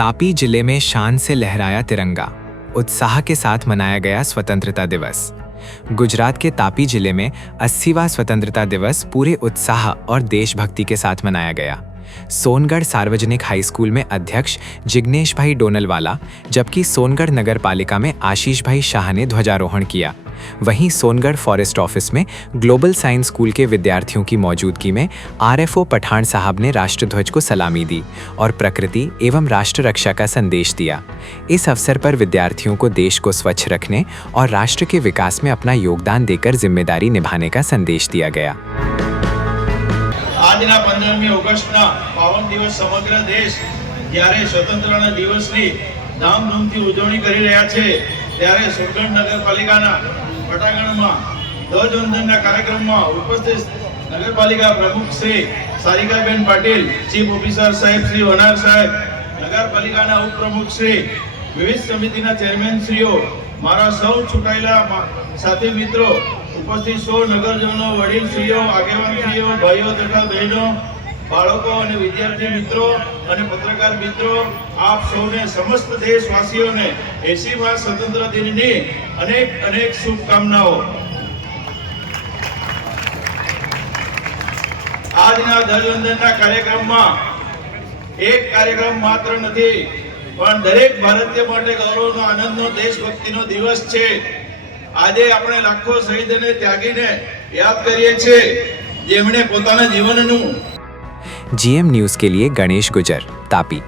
तापी जिले में शान से लहराया तिरंगा। उत्साह के साथ मनाया गया स्वतंत्रता दिवस। गुजरात के तापी जिले में 80वां स्वतंत्रता दिवस पूरे उत्साह और देशभक्ति के साथ मनाया गया। सोनगढ़ सार्वजनिक हाई स्कूल में अध्यक्ष जिग्नेश भाई डोनलवाला, जबकि सोनगढ़ नगर पालिका में आशीष भाई शाह ने ध्वजारोहण किया। वहीं सोनगढ़ फॉरेस्ट ऑफिस में ग्लोबल साइंस स्कूल के विद्यार्थियों की मौजूदगी में आरएफओ पठान साहब ने राष्ट्रध्वज को सलामी दी और प्रकृति एवं राष्ट्र रक्षा का संदेश दिया। इस अवसर पर विद्यार्थियों को देश को स्वच्छ रखने और राष्ट्र के विकास में अपना योगदान देकर जिम्मेदारी निभाने का संदेश दिया गया। આજના 15મી ઓગસ્ટના પાવન દિવસ સમગ્ર દેશ જ્યારે સ્વતંત્રતા દિવસની ધામધૂમથી ઉજવણી કરી રહ્યા છે, ત્યારે સોનગઢ નગરપાલિકાના પટાંગણમાં ધ્વજવંદનના કાર્યક્રમમાં ઉપસ્થિત નગરપાલિકા પ્રમુખ શ્રી સારિકાબેન પાટીલ, ચીફ ઓફિસર સાહેબ શ્રી વનાર સાહેબ, નગરપાલિકાના ઉપપ્રમુખ શ્રી, વિવિધ સમિતિના ચેરમેન શ્રીઓ, મારા સૌ ચૂંટાયેલા સાથી મિત્રો, ઉપસ્થિત સૌ નગરજનો, વડીલશ્રીઓ, આગેવાનશ્રીઓ, ભાઈઓ તથા બહેનો, બાળકો અને વિદ્યાર્થી મિત્રો અને પત્રકાર મિત્રો, આપ સૌને સમસ્ત દેશવાસીઓને 80મા સ્વતંત્ર દિનની અનેક અનેક શુભકામનાઓ। આજના ધ્વજવંદનના કાર્યક્રમમાં એક કાર્યક્રમ માત્ર નથી, પણ દરેક ભારતીય માટે ગૌરવનો, આનંદનો, દેશભક્તિનો દિવસ છે। આજે આપણે લાખો શહીદ અને ત્યાગીને યાદ કરીએ છીએ, જેમણે પોતાના જીવનનું। जीएम न्यूज़ के लिए गणेश गुजर, तापी।